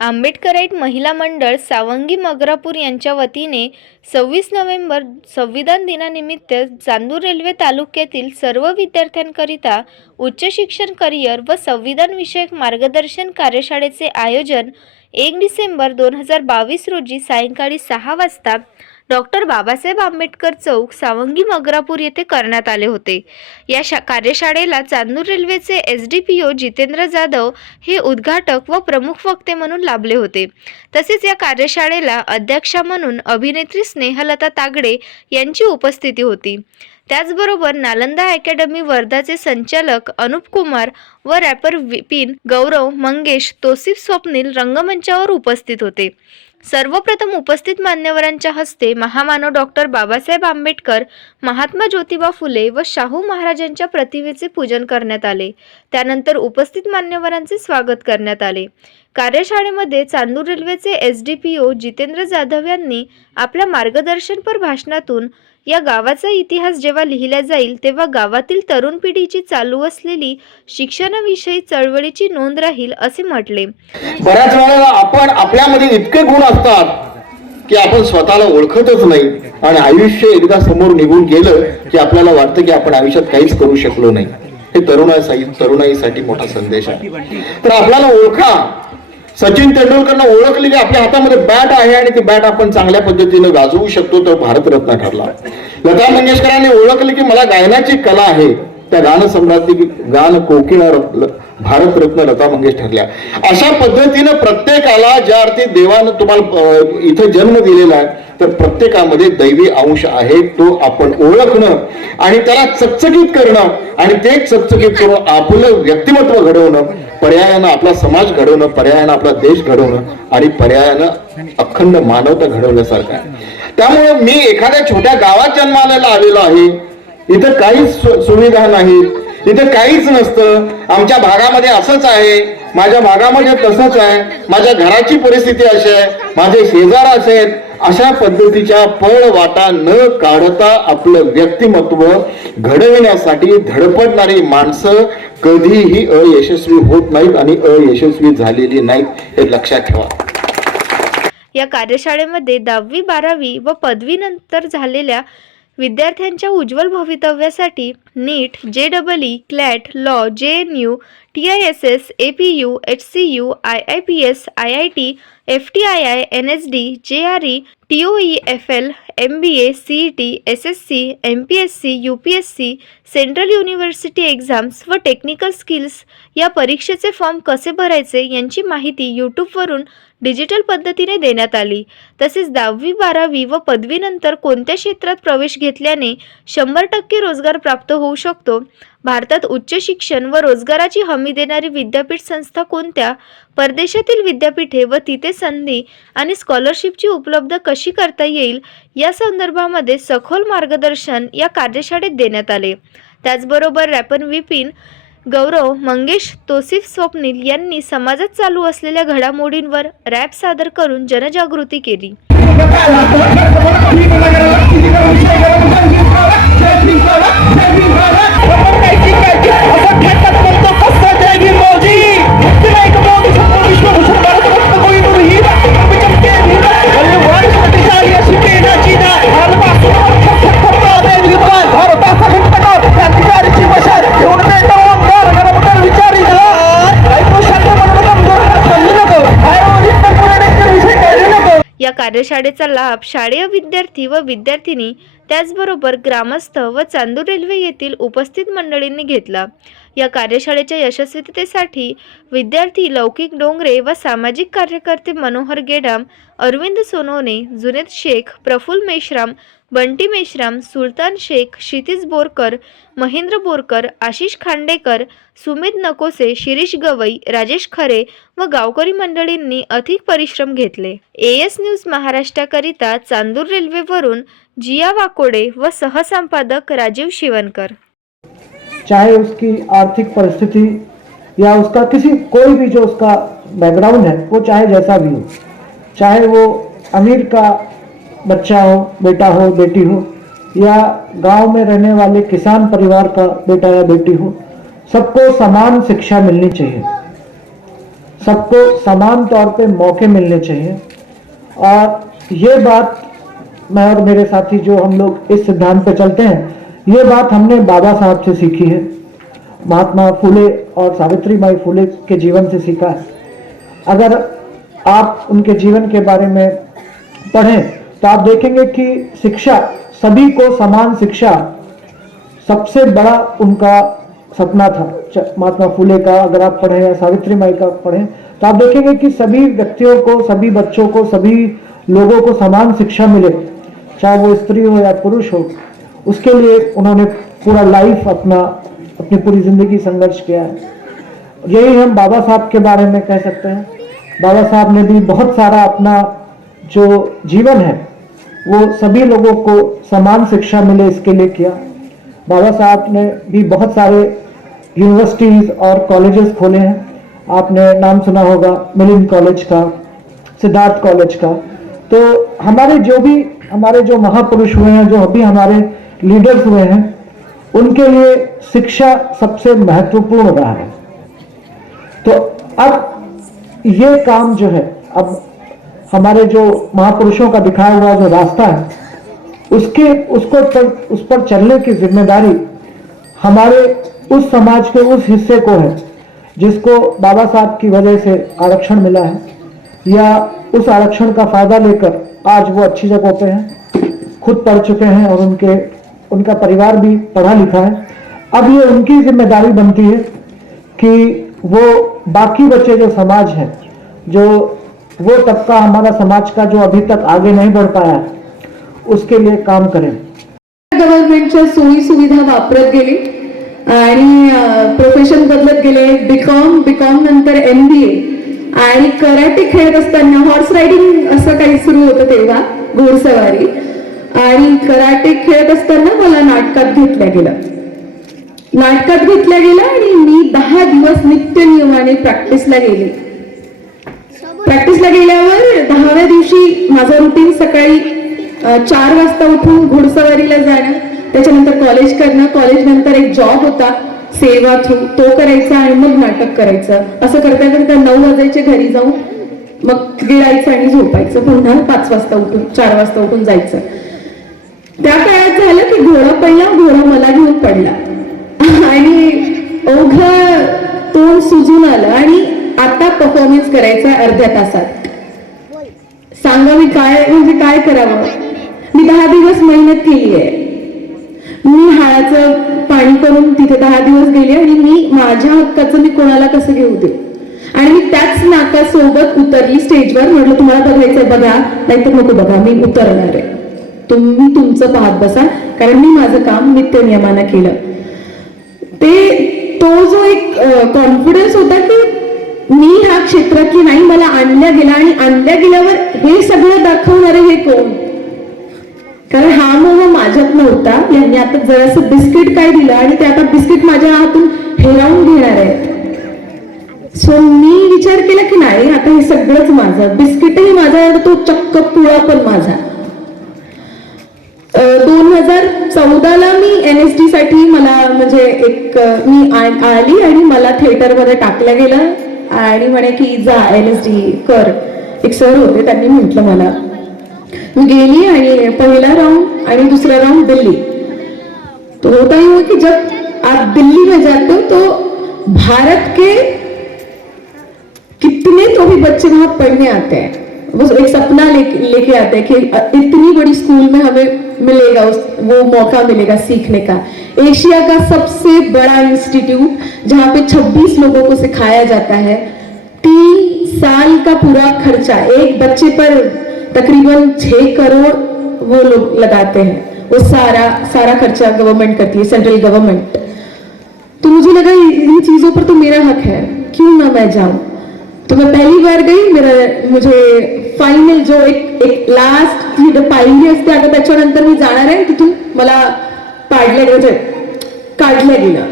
आंबेडकराईट महिला मंडळ सावंगी मगरापूर यांच्या वतीने 26 नोव्हेंबर संविधान दिनानिमित्त चांदूर रेल्वे तालुक्यातील सर्व विद्यार्थ्यांकरिता उच्च शिक्षण करिअर व संविधान विषयक मार्गदर्शन कार्यशाळेचे आयोजन 1 डिसेंबर 2022 रोजी सायंकाळी 6 वाजता डॉक्टर बाबासाहेब आंबेडकर चौक सावंगी मगरापूर येथे करण्यात आले होते। या कार्यशाळेला चांदूर रेल्वेचे एसडीपीओ जितेंद्र जाधव हे उद्घाटक व प्रमुख वक्ते म्हणून लाभले होते। तसेच या कार्यशाळेला अध्यक्षा म्हणून अभिनेत्री स्नेहलता तागडे यांची उपस्थिती होती। त्याचबरोबर नालंदा अकॅडमी वर्धाचे संचालक अनुप कुमार व रॅपर विपिन गौरव मंगेश तोसिफ स्वप्नील रंगमंचावर उपस्थित होते। सर्वप्रथम उपस्थित मान्यवरांच्या हस्ते महामानव डॉक्टर बाबासाहेब आंबेडकर, महात्मा ज्योतिबा फुले व शाहू महाराजांच्या प्रतिमेचे पूजन करण्यात आले। त्यानंतर उपस्थित मान्यवरांचे स्वागत करण्यात आले। कार्यशाळेमध्ये चांदूर रेल्वेचे एसडीपीओ जितेंद्र जाधव यांनी आपल्या मार्गदर्शनपर भाषणातून या गावाचा इतिहास जेव्हा लिहिला जाईल तेव्हा गावातील तरुण पिढीची चालू असलेली शिक्षणाविषयी चळवळीची नोंद राहील असे म्हटले। बऱ्याच वेळेला आपण आपल्यामध्ये इतके गुण असतात की आपण स्वतःला ओळखतच नाही आणि आयुष्य एकदा समोर निघून गेलं की आपल्याला वाटतं की आपण आयुष्यात काहीच करू शकलो नाही। हे तरुणाईसाठी मोठा संदेश आहे। तर आपल्याला ओळखा। सचिन तेंडुलकरनं ओळखली की आपल्या हातामध्ये बॅट आहे आणि ती बॅट आपण चांगल्या पद्धतीने गाजवू शकतो, तर भारतरत्न ठरला। लता मंगेशकरांनी ओळखली की मला गायनाची कला आहे, त्या गानसम्राज्ञी गान कोकिळा भारतरत्न लता मंगेशकर ठरल्या। अशा पद्धतीने प्रत्येकाला ज्या अर्थी देवानं तुम्हाला इथे जन्म दिलेला आहे तर प्रत्येकामध्ये दैवी अंश आहे, तो आपण ओळखणं आणि त्याला चकचकीत करणं आणि ते चकचकीत करून आपलं व्यक्तिमत्व घडवणं, पर्यायानं आपला समाज घडवणं, पर्यायानं आपला देश घडवणं आणि पर्यायानं अखंड मानवता घडवण्यासारखं आहे। त्यामुळे मी एखाद्या छोट्या गावात जन्माला आलेलो आहे, इथं काहीच सुविधा नाही, इथे काहीच नसतं, आमच्या भागामध्ये असंच आहे, माझ्या भागामध्ये तसंच आहे, माझ्या घराची परिस्थिती अशी आहे, माझे शेजार असे आहेत, अशा पद्धतीच्या पळवाटा न काढता आपलं व्यक्तिमत्व घडविण्यासाठी धडपडणारी माणसं कधीही अयशस्वी होत नाहीत आणि अयशस्वी झालेली नाहीत, हे लक्षात ठेवा। या कार्यशाळेमध्ये 10वी 12वी व पदवीनंतर झालेल्या विद्यार्थ्यांच्या उज्ज्वल भवितव्यासाठी NEET, JEE, CLAT, law, JNU, TISS, APU, HCU, IIPS, IIT, FTII, NSD, JRE, TOEFL, MBA, CET, SSC, MPSC, UPSC, central university exams व टेक्निकल स्किल्स या परीक्षेचे फॉर्म कसे भरायचे यांची माहिती यूट्यूबवरून डिजिटल पद्धतीने देण्यात आली। तसेच 10वी 12वी व पदवीनंतर कोणत्या क्षेत्रात प्रवेश घेतल्याने 100% रोजगार प्राप्त होऊ शकतो, भारतात उच्च शिक्षण व रोजगाराची हमी देणारी विद्यापीठ संस्था कोणत्या, परदेशातील विद्यापीठे व तिथे संधी आणि स्कॉलरशिपची उपलब्ध कशी करता येईल या संदर्भामध्ये सखोल मार्गदर्शन या कार्यशाळेत देण्यात आले। त्याचबरोबर रॅपर विपिन गौरव मंगेश तोसिफ स्वप्नील यांनी समाजात चालू असलेल्या घडामोडींवर रॅप सादर करून जनजागृती केली। या कार्यशाळेचा लाभ शालेय विद्यार्थी व विद्यार्थिनी त्याचबरोबर ग्रामस्थ व चांदूर रेल्वे येथील उपस्थित मंडळींनी घेतला। या कार्यशाळेच्या यशस्वीतेसाठी विद्यार्थी लौकिक डोंगरे व सामाजिक कार्यकर्ते मनोहर गेडाम, अरविंद सोनवणे, जुनेद शेख, प्रफुल्ल मेश्राम, बंटी मेश्राम, सुलतान शेख, क्षितिज बोरकर, महेंद्र बोरकर, आशिष खांडेकर, सुमित नकोसे, शिरीष गवई, राजेश खरे व गावकरी मंडळींनी अधिक परिश्रम घेतले। एएस न्यूज महाराष्ट्राकरिता चांदूर रेल्वेवरून जिया वाकोडे व सहसंपादक राजीव शिवनकर। चाहे उसकी आर्थिक परिस्थिति या उसका कोई भी जो उसका बैकग्राउंड है वो चाहे जैसा भी हो, चाहे वो अमीर का बच्चा हो, बेटा हो, बेटी हो, या गांव में रहने वाले किसान परिवार का बेटा या बेटी हो, सबको समान शिक्षा मिलनी चाहिए। सबको समान तौर पे मौके मिलने चाहिए। और ये बात मैं और मेरे साथी जो हम लोग इस सिद्धांत पे चलते हैं, ये बात हमने बाबा साहब से सीखी है, महात्मा फुले और सावित्रीबाई फुले के जीवन से सीखा है। अगर आप उनके जीवन के बारे में पढ़ें तो आप देखेंगे कि शिक्षा, सभी को समान शिक्षा सबसे बड़ा उनका सपना था। महात्मा फुले का अगर आप पढ़ें या सावित्रीबाई का पढ़ें तो आप देखेंगे कि सभी व्यक्तियों को, सभी बच्चों को, सभी लोगों को समान शिक्षा मिले, चाहे वो स्त्री हो या पुरुष हो। उसके लिए उन्होंने पूरा लाइफ अपनी पूरी जिंदगी संघर्ष किया है। यही हम बाबा साहब के बारे में कह सकते हैं। बाबा साहब ने भी बहुत सारा अपना जो जीवन है वो सभी लोगों को समान शिक्षा मिले इसके लिए किया। बाबा साहब ने भी बहुत सारे यूनिवर्सिटीज और कॉलेजेस खोले हैं। आपने नाम सुना होगा मिलिंद कॉलेज का, सिद्धार्थ कॉलेज का। तो हमारे जो महापुरुष हुए हैं, जो अभी हमारे लीडर्स हुए हैं, उनके लिए शिक्षा सबसे महत्वपूर्ण रहा है। तो अब ये काम जो है, अब हमारे जो महापुरुषों का दिखाया हुआ जो रास्ता है, उस पर चलने की जिम्मेदारी हमारे उस समाज के उस हिस्से को है जिसको बाबा साहब की वजह से आरक्षण मिला है, या उस आरक्षण का फायदा लेकर आज वो अच्छी जगहों पे हैं, खुद पढ़ चुके हैं और उनका परिवार भी पढ़ा लिखा है। अब ये उनकी जिम्मेदारी बनती है कि वो बाकी बचे जो समाज है, जो वो तबका हमारा समाज का जो अभी तक आगे नहीं बढ़ पाया, उसके लिए काम करें। गव्हर्नमेंटच्या सोयी सुविधा वापरत गेले आणि प्रोफेशन बदलत गेले। बीकॉम नंतर MBA आणि कराटे खेळत असताना हॉर्स रायडिंग असं काही सुरू होतं तेव्हा, घोडसवारी, आणि कराटे खेळत असताना मला नाटकात घेतलं आणि मी 10 दिवस नित्य नियमाने प्रॅक्टिसला गेल्यावर 10व्या दिवशी माझं रुटीन सकाळी 4 वाजता उठून घोडसवारीला जाणं, त्याच्यानंतर कॉलेज करणं, कॉलेज नंतर एक जॉब होता सेवा थ्रू, तो करायचा आणि मग नाटक करायचं। असं करता करता 9 वाजायचे घरी जाऊन, मग गिळायचं आणि झोपायचं, पुन्हा 5 वाजता उठून 4 वाजता उठून जायचं। त्या काळात झालं की घोडा मला घेऊन पडला आणि ओघं तोंड सुजून आलं आणि आता परफॉर्मन्स करायचा अर्ध्या तासात। सांगा मी काय करावं? मी 10 दिवस मेहनत केली आहे। मी हाळाचं पाणी करून तिथे 10 दिवस गेले आणि मी माझ्या हक्काचं मी कोणाला कसं घेऊ दे, आणि मी त्याच नाकासोबत उतरली स्टेजवर। म्हटलं तुम्हाला बघायचंय बघा, नाहीतर नको बघा, मी उतरणार आहे, तुम्ही तुमचं पाहत बसा, कारण मी माझं काम नित्य नियमानं केलं। तो जो एक कॉन्फिडन्स होता की मी ह्या क्षेत्रातली नाही, मला आणल्या गेला, आणि आणल्या गेल्यावर हे सगळं दाखवणारे हे कोण? कारण हा मोह माझ्यात नव्हता। यांनी आता जरासं बिस्किट काय दिलं आणि ते आता बिस्किट माझ्या हातून हेरावून घेणार आहेत। सो मी विचार केला की नाही, आता हे सगळंच माझं, बिस्किटही माझा, तो चक्क पुळा पण माझा। 2014ला मी NSD साठी मला म्हणजे मी आली आणि मला थिएटरमध्ये टाकलं गेलं आणि म्हणे की जा NSD कर। एक सर होते, त्यांनी म्हटलं मला, मी गेली आणि पहिला राउंड आणि दूसरा राउंड दिल्ली। तो होता ही हो कि जब आप दिल्ली में जाते हो तो भारत के कितने तो भी बच्चे वहां पढ़ने आते हैं, वो एक सपना लेके आते हैं कि इतनी बड़ी स्कूल में हमें मिलेगा, वो मौका मिलेगा सीखने का। एशिया का सबसे बड़ा इंस्टीट्यूट जहाँ पे 26 लोगों को सिखाया जाता है, 3 साल का पूरा खर्चा एक बच्चे पर तकरीबन 6 करोड़ वो लोग लगाते हैं, वो सारा खर्चा गवर्नमेंट करती है, सेंट्रल गवर्नमेंट। तो मुझे लगा इन चीजों पर तो मेरा हक है, क्यों ना मैं जाऊं। तो मैं पहली बार गई। मुझे फायनल जो एक लास्ट जी पाहिली असते, आता त्याच्यानंतर मी जाणार आहे, तिथून मला काढलं गेलं।